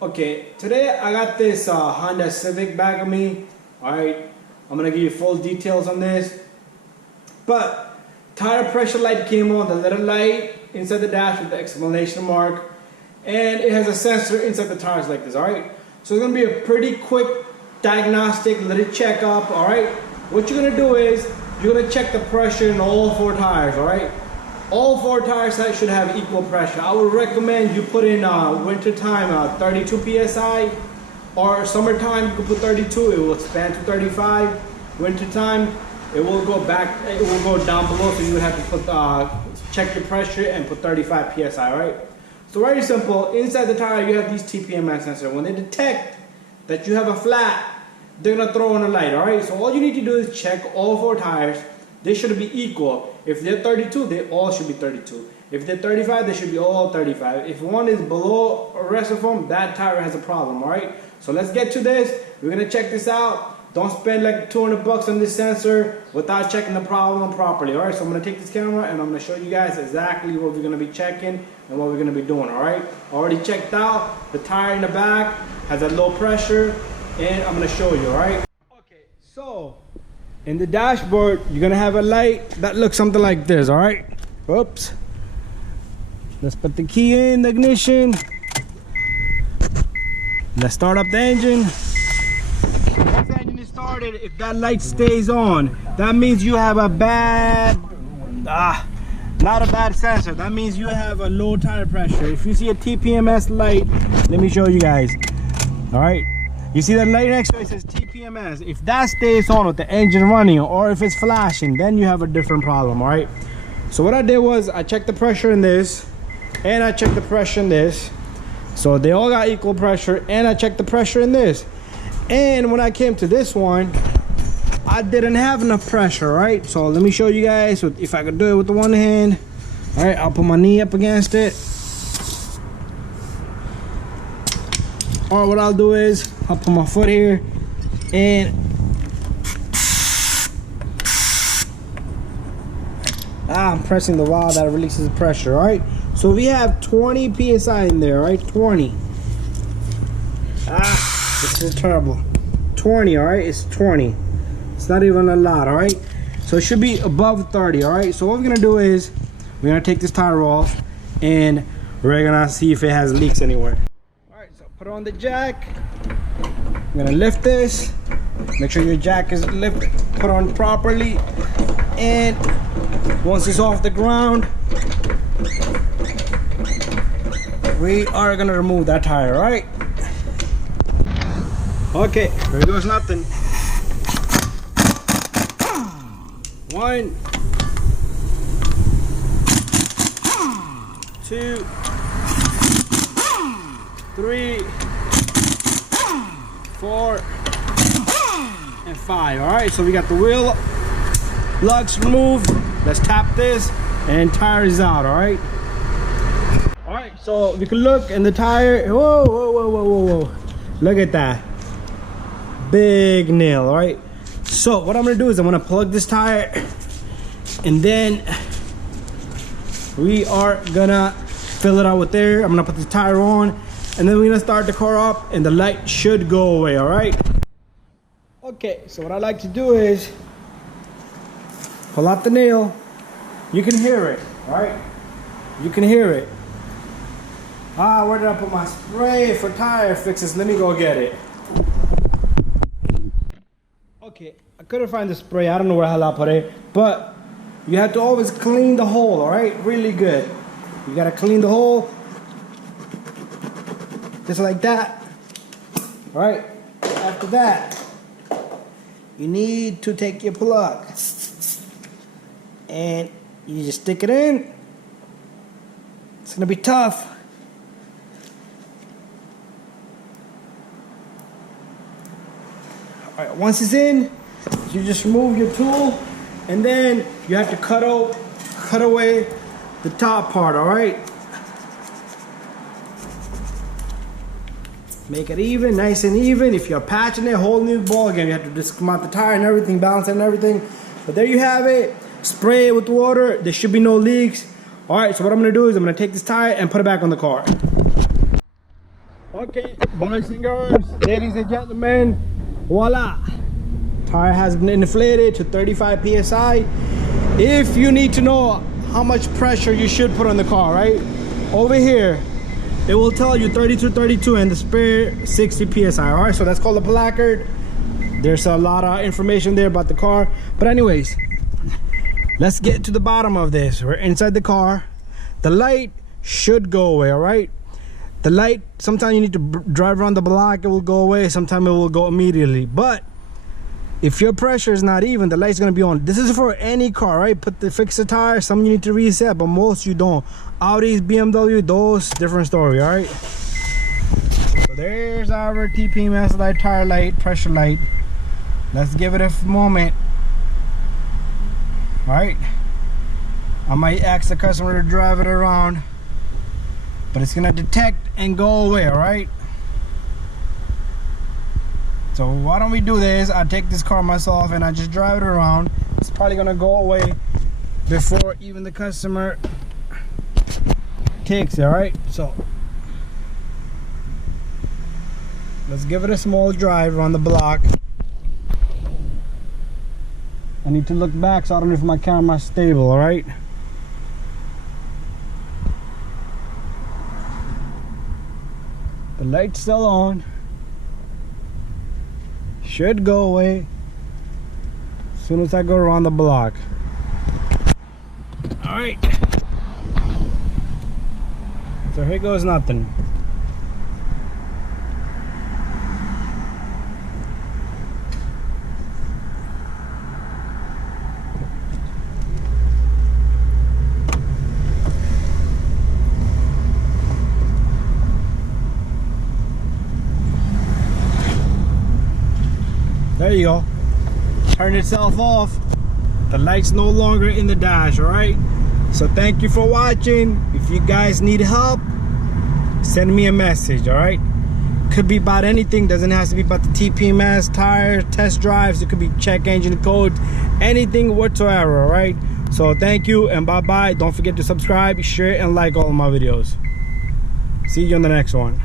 Okay, today I got this Honda Civic back of me. Alright, I'm gonna give you full details on this. But tire pressure light came on, the little light inside the dash with the exclamation mark, and it has a sensor inside the tires like this. Alright, so it's gonna be a pretty quick diagnostic, little checkup. Alright, what you're gonna do is you're gonna check the pressure in all four tires. Alright, all four tires should have equal pressure. I would recommend you put in winter time 32 psi, or summertime you can put 32. It will expand to 35. Winter time it will go back. It will go down below, so you would have to put check your pressure and put 35 psi. Right. So very simple. Inside the tire you have these tpms sensors. When they detect that you have a flat, they're gonna throw on a light. All right. So all you need to do is check all four tires. They should be equal. If they're 32, they all should be 32. If they're 35, they should be all 35. If one is below the rest of them, that tire has a problem, all right? So let's get to this. We're gonna check this out. Don't spend like 200 bucks on this sensor without checking the problem properly, all right? So I'm gonna take this camera and I'm gonna show you guys exactly what we're gonna be checking and what we're gonna be doing, all right? Already checked out. The tire in the back has a low pressure, and I'm gonna show you, all right? Okay, so in the dashboard, you're gonna have a light that looks something like this, all right? Oops. Let's put the key in the ignition. Let's start up the engine. Once the engine is started, if that light stays on, that means you have a bad, not a bad sensor. That means you have a low tire pressure. If you see a tpms light, let me show you guys, all right? You see that light next to it, it says tpms. If that stays on with the engine running, or if it's flashing, then you have a different problem, all right? So what I did was I checked the pressure in this, and I checked the pressure in this. So they all got equal pressure, and I checked the pressure in this. And when I came to this one, I didn't have enough pressure, right? So let me show you guys if I could do it with the one hand. All right, I'll put my knee up against it. Or what I'll do is I'll put my foot here, and I'm pressing the valve that releases the pressure. All right, so we have 20 psi in there, right? 20. This is terrible. 20. All right, it's 20. It's not even a lot. All right, so it should be above 30. All right, so what we're gonna do is we're gonna take this tire off, and we're gonna see if it has leaks anywhere. Put on the jack. I'm gonna lift this. Make sure your jack is lifted, put on properly. And once it's off the ground, we are gonna remove that tire, right? Okay, there goes nothing. 1, 2, 3, 4, and 5. All right, so we got the wheel lugs removed. Let's tap this, and tire is out. All right. All right, so we can look in the tire. Whoa, whoa, whoa, whoa, whoa, whoa! Look at that, big nail. All right. So what I'm gonna do is I'm gonna plug this tire, and then we are gonna fill it out with air. I'm gonna put the tire on, and then we're gonna start the car up, and the light should go away. All right. Okay, so what I like to do is pull out the nail. You can hear it. All right, you can hear it. Where did I put my spray for tire fixes? Let me go get it. Okay, I couldn't find the spray. I don't know where the hell I put it, but you have to always clean the hole. All right, really good. You gotta clean the hole, just like that. All right, after that, you need to take your plug and you just stick it in. It's gonna be tough. All right, once it's in, you just remove your tool, and then you have to cut away the top part. All right, make it even, nice and even. If you're patching it, whole new ball game. You have to dismount the tire and everything, balance it and everything. But there you have it. Spray it with water. There should be no leaks. All right, so what I'm gonna do is I'm gonna take this tire and put it back on the car. Okay, boys and girls, ladies and gentlemen, voila! Tire has been inflated to 35 psi. If you need to know how much pressure you should put on the car, right? Over here, it will tell you 32 and the spare 60 psi. All right, so that's called a placard. There's a lot of information there about the car. But anyways, let's get to the bottom of this. We're inside the car. The light should go away, all right? The light, sometimes you need to drive around the block, it will go away. Sometimes it will go immediately. But if your pressure is not even, the light's gonna be on. This is for any car, right? Fix the tire. Some you need to reset, but most you don't. Audis, BMW, those, different story, all right? So there's our tpms light, tire light, pressure light. Let's give it a moment. All right. I might ask the customer to drive it around, but it's gonna detect and go away, all right? So why don't we do this? I take this car myself and I just drive it around. It's probably gonna go away before even the customer takes it, all right? So let's give it a small drive around the block. I need to look back so I don't know if my camera's stable, all right? The light's still on. Should go away as soon as I go around the block. All right. So here goes nothing. There you go. Turn itself off. The light's no longer in the dash, all right? So thank you for watching. If you guys need help, send me a message, all right? Could be about anything. Doesn't have to be about the tpms, tires, test drives. It could be check engine code, anything whatsoever, all right? So thank you and bye-bye. Don't forget to subscribe, share, and like all of my videos. See you on the next one.